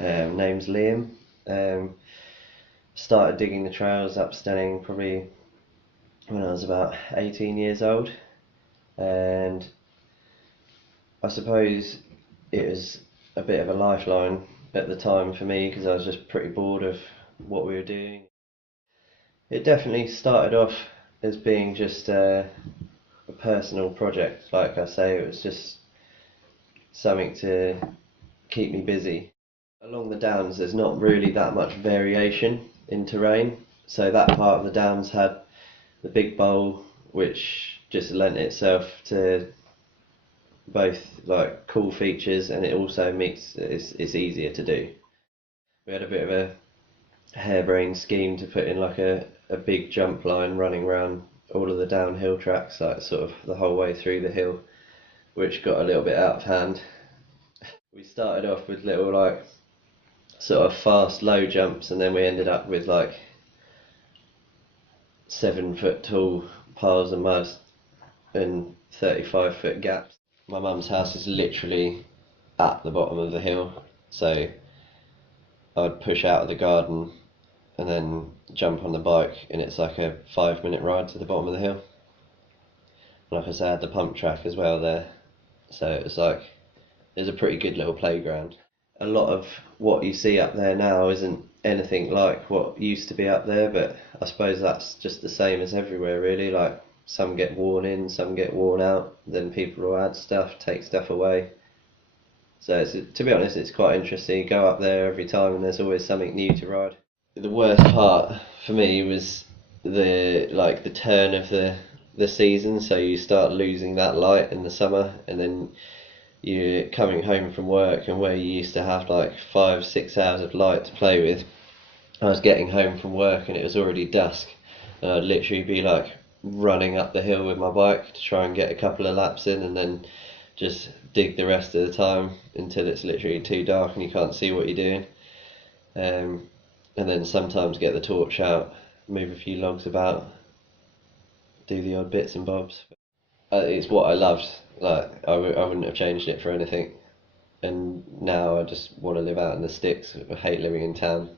Name's Liam. Started digging the trails up Steyning probably when I was about 18 years old, and I suppose it was a bit of a lifeline at the time for me because I was just pretty bored of what we were doing. It definitely started off as being just a personal project. Like I say, it was just something to keep me busy. Along the downs there's not really that much variation in terrain, so that part of the downs had the big bowl, which just lent itself to both like cool features, and it also makes it's easier to do. We had a bit of a harebrained scheme to put in like a big jump line running around all of the downhill tracks, like sort of the whole way through the hill, which got a little bit out of hand. We started off with little like sort of fast low jumps, and then we ended up with like 7 foot tall piles of mud and 35-foot gaps. My mum's house is literally at the bottom of the hill, so I'd push out of the garden and then jump on the bike, and it's like a 5 minute ride to the bottom of the hill. Like I said, I had the pump track as well there, so it was like it was a pretty good little playground. A lot of what you see up there now isn't anything like what used to be up there, but I suppose that's just the same as everywhere really. Like some get worn in, some get worn out, then people will add stuff, take stuff away. So to be honest, it's quite interesting. You go up there every time and there's always something new to ride. The worst part for me was the turn of the season. So you start losing that light in the summer, and then you're coming home from work, and where you used to have like 5-6 hours of light to play with, I was getting home from work and it was already dusk, and I'd literally be like running up the hill with my bike to try and get a couple of laps in, and then just dig the rest of the time until it's literally too dark and you can't see what you're doing. And then sometimes get the torch out, move a few logs about, do the odd bits and bobs. It's what I loved. Like I wouldn't have changed it for anything. And now I just want to live out in the sticks. I hate living in town.